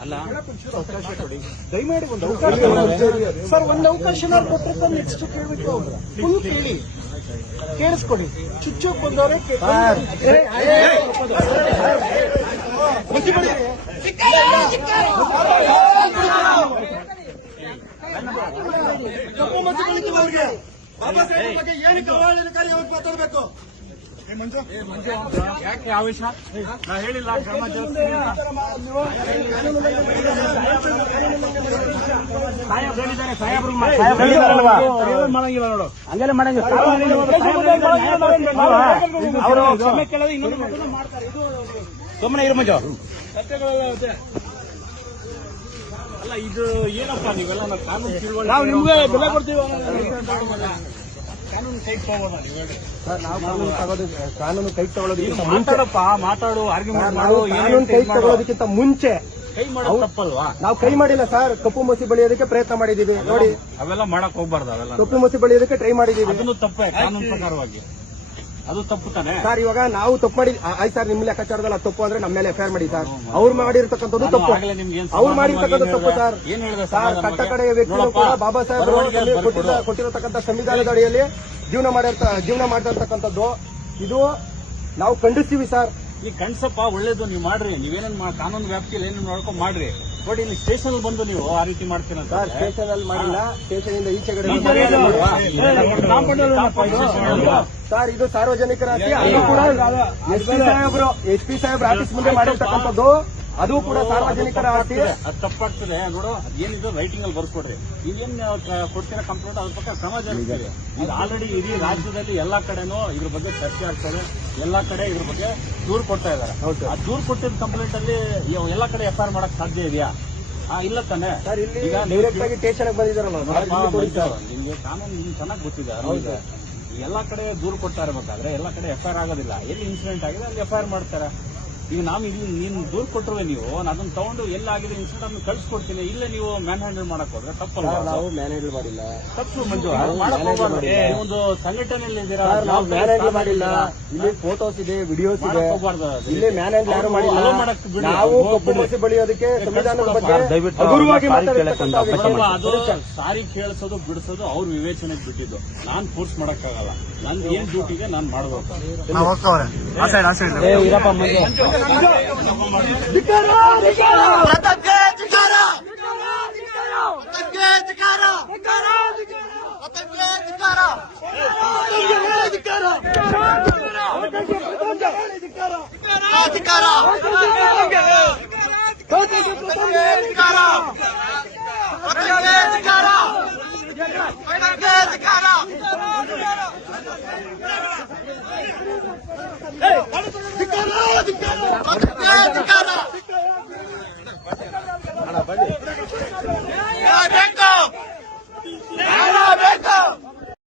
ಅಲ್ಲ ದಯಮಾಡಿ ಒಂದು ಅವಕಾಶ ಸರ್ ಒಂದು ಅವಕಾಶ ಕೊಟ್ಟಿರ್ತಾರೆ ನೆಕ್ಸ್ಟ್ ಕೇಳ್ಬಿಟ್ಟು ಫುಲ್ ಕೇಳಿ ಕೇಳಿಸ್ಕೊಡಿ ಚುಚ್ಚೋಕ್ ಬಂದವರೇ. ಕಪ್ಪು ಅವ್ರಿಗೆ ಬಗ್ಗೆ ಏನಕ್ಕೆ ಅವಹೇಳನಕಾರಿ ಅವ್ರು ಮಾತಾಡ್ಬೇಕು ಯಾಕೆ ಆವೇಶ ನಾ ಹೇಳಿಲ್ಲ ಕ್ರಮ ಜರುಗಿಸ್ತೀನಿ ಅಂತ. ಸಾಹೇಬ್ರು ಹೇಳಿದ್ದಾರೆ ಸಾಹೇಬ್ರು ಮಾ- ಸಾಹೇಬ್ರು ಹೇಳಿದಾರಲ್ವಾ? ಏನು ಮಾಡಂಗಿಲ್ಲ ನೋಡು ಹಂಗೆಲ್ಲ ಮಾಡಂಗಿಲ್ಲ ಅವರು ಕ್ಷಮೆ ಕೇಳೋದು ಇನ್ನೊಂದು ಮತ್ತೊಂದು ಮಾಡ್ತಾರೆ ಇದು ಸುಮ್ಮನೆ ಇರು ಮಂಜು ಅಲ್ಲ ಇದು ಏನಪ್ಪ ನೀವೆಲ್ಲ ನಾವು ಕಾನೂನು ತಿಳುವಳಿಕೆ ನಾವು ನಿಮ್ಗೆ ಬೆಲೆ ಕೊಡ್ತೀವಿ ಕಾನೂನು ಕೈ ತಗೋಬೋದಾ ನೀವು ಹೇಳಿ? ನಾವು ಕಾನೂನು ತಗೋದು ಕಾನೂನು ಕೈ ತಗೊಳ್ಳೋದಕ್ಕಿಂತ ಮುಂಚೆ ಮಾತಾಡಪ್ಪ ಮಾತಾಡು ಆರ್ಗ್ಯುಮೆಂಟ್ ನಾವು ಮಾಡು ಕಾನೂನು ಕೈ ತಗೊಳ್ಳೋದಕ್ಕಿಂತ ಮುಂಚೆ ಕೈ ಮಾಡೋದು ತಪ್ಪಲ್ವಾ? ನಾವು ಕೈ ಮಾಡಿಲ್ಲ ಸರ್ ಕಪ್ಪು ಮಸಿ ಬಳಿಯೋದಕ್ಕೆ ಪ್ರಯತ್ನ ಮಾಡಿದೀವಿ ನೋಡಿ. ಅವೆಲ್ಲ ಮಾಡಕ್ ಹೋಗ್ಬಾರ್ದು ಅವೆಲ್ಲ. ಕಪ್ಪು ಮಸಿ ಬಳಿಯೋದಕ್ಕೆ ಟ್ರೈ ಮಾಡಿದೀವಿ ಅದನ್ನು ತಪ್ಪೇ ಕಾನೂನು ಪ್ರಕಾರವಾಗಿ. ಅದು ತಪ್ಪು ತಾನೆ? ಸರ್ ಇವಾಗ ನಾವು ತಪ್ಪು ಮಾಡಿ ಆಯ್ತು ಸರ್ ನಿಮ್ಮ ಲೆಕ್ಕಾಚಾರದಲ್ಲಿ ಅದು ತಪ್ಪು ಅಂದ್ರೆ ನಮ್ಮ ಮೇಲೆ ಎಫ್ಐಆರ್ ಮಾಡಿ ಸರ್. ಅವ್ರು ಮಾಡಿರ್ತಕ್ಕಂಥದ್ದು ತಪ್ಪು. ಅವ್ರು ಮಾಡಿರ್ತಕ್ಕಂಥ ತಪ್ಪು ಸರ್. ಸರ್? ಕಟ್ಟ ಕಡೆಯ ವ್ಯಕ್ತಿಗಳು ಕೂಡ ಬಾಬಾ ಸಾಹೇಬ್. ಕೊಟ್ಟಿರತಕ್ಕಂಥ ಸಂವಿಧಾನದ ಅಡಿಯಲ್ಲಿ ಜೀವನ ಮಾಡಿರ್ತ ಜೀವನ ಮಾಡಿರ್ತಕ್ಕಂಥದ್ದು ಇದು ನಾವು ಖಂಡಿಸ್ತೀವಿ ಸರ್. ಈ ಕಣ್ಸಪ್ಪ ಒಳ್ಳೇದು ನೀವು ಮಾಡ್ರಿ. ನೀವೇನೇನ್ ಕಾನೂನು ವ್ಯಾಪ್ತಿಯಲ್ಲಿ ಏನೇನು ನೋಡ್ಕೊಂಡು ಮಾಡ್ರಿ. ಬಟ್ ಇಲ್ಲಿ ಸ್ಟೇಷನ್ ಬಂದು ನೀವು ಆ ರೀತಿ ಮಾಡ್ತೀರ ಸರ್ ಸ್ಟೇಷನ್ ಅಲ್ಲಿ ಮಾಡಿಲ್ಲ. ಸ್ಟೇಷನ್ ಇಂದ ಈಚೆ ಕಡೆ ಸರ್ ಇದು ಸಾರ್ವಜನಿಕರ ಅದು ಕೂಡ ಎಸ್ ಪಿ ಸಾಹೇಬ್ರು ಎಸ್ ಪಿ ಸಾಹೇಬ್ರ ಆಫೀಸ್ ಮುಂದೆ ಮಾಡಿರ್ತಕ್ಕಂಥದ್ದು ಅದು ಕೂಡ ಸಾರ್ವಜನಿಕರ ಆಸ್ತಿ. ಅದು ತಪ್ಪಾಗ್ತದೆ ನೋಡು ಏನಿದೆ ರೈಟಿಂಗ್ ಅಲ್ಲಿ ಬರ್ಕೊಡ್ರಿ. ನೀವೇನ್ ಕೊಡ್ತೀರ ಕಂಪ್ಲೇಂಟ್ ಅದ್ರ ಪಕ್ಕ ಕ್ರಮ ಜರುಗಿದೆ ಇದು ಆಲ್ರೆಡಿ ಇಡೀ ರಾಜ್ಯದಲ್ಲಿ ಎಲ್ಲಾ ಕಡೆನೂ ಇದ್ರ ಬಗ್ಗೆ ಚರ್ಚೆ ಆಗ್ತದೆ. ಎಲ್ಲಾ ಕಡೆ ಇದ್ರ ಬಗ್ಗೆ ದೂರ್ ಕೊಡ್ತಾ ಇದಾರೆ. ಆ ದೂರ್ ಕೊಟ್ಟಿದ್ದ ಕಂಪ್ಲೇಂಟ್ ಅಲ್ಲಿ ಎಲ್ಲಾ ಕಡೆ ಎಫ್ ಮಾಡಕ್ ಸಾಧ್ಯ ಇದೆಯಾ? ಇಲ್ಲ ತಾನೆ. ಸರ್ ಇಲ್ಲಿ ಈಗ ಡೈರೆಕ್ಟ್ ಆಗಿ ಸ್ಟೇಷನ್ ಬಂದಿದ್ದಾರಲ್ಲ ನಿಮ್ಗೆ ಕಾನೂನು ನಿಮ್ಗೆ ಚೆನ್ನಾಗಿ ಗೊತ್ತಿದೆ ಹೌದು. ಎಲ್ಲಾ ಕಡೆ ದೂರು ಕೊಡ್ತಾ ಇರ್ಬೇಕಾದ್ರೆ ಎಲ್ಲಾ ಕಡೆ ಎಫ್ಐಆರ್ ಆಗೋದಿಲ್ಲ. ಎಲ್ಲಿ ಇನ್ಸಿಡೆಂಟ್ ಆಗಿದೆ ಅಲ್ಲಿ ಎಫ್ ಮಾಡ್ತಾರೆ. ಈಗ ನಾವು ಇಲ್ಲಿ ನೀನು ದೂರು ಕೊಟ್ಟರುವೆ ನೀವು ನಾನು ಅದನ್ನ ತಗೊಂಡು ಎಲ್ಲಾಗಿದೆ ಇನ್ಸಿಡೆಂಟ್ ಅನ್ನು ಕಳ್ಸಿಕೊಡ್ತೀನಿ. ಇಲ್ಲ ನೀವು ಮ್ಯಾನ್ ಹ್ಯಾಂಡಲ್ ಮಾಡಕ್ ಹೋದ್ರೆ ತಪ್ಪಲ್ಲ ನಾವು ನಾವು ಹ್ಯಾಂಡಲ್ ಮಾಡಿಲ್ಲ. ತಪ್ಪು ಮಂಜು. ಒಂದು ಸಂಘಟನೆಯಲ್ಲಿ ಇದ್ದೀರಾ ನಾವು ಮ್ಯಾನೇಜ್ ಮಾಡಿಲ್ಲ. ಇಲ್ಲಿ ಫೋಟೋಸ್ ಇದೆ ವಿಡಿಯೋಸ್ ಇದೆ. ಇಲ್ಲಿ ಮ್ಯಾನ್ ಮ್ಯಾನೇಜ್ ಯಾರು ಮಾಡಿಲ್ಲ. ನಾವು ಕಪ್ಪು ಬಳಿಯೋದಕ್ಕೆ ಸಂವಿಧಾನದ ಬಗ್ಗೆ ಹಗುರವಾಗಿ ಅದು ಸಾರಿ ಕೇಳಿಸೋದು ಬಿಡಿಸೋದು ಅವ್ರ ವಿವೇಚನೆಗೆ ಬಿಟ್ಟಿದ್ದು. ನಾನ್ ಫೋರ್ಸ್ ಮಾಡಕ್ಕಾಗಲ್ಲ. ನಂದು ಏನ್ ಡ್ಯೂಟಿಗೆ ನಾನು ಮಾಡ್ಬೇಕು. ಧಿಕಾರ 我他娘让你干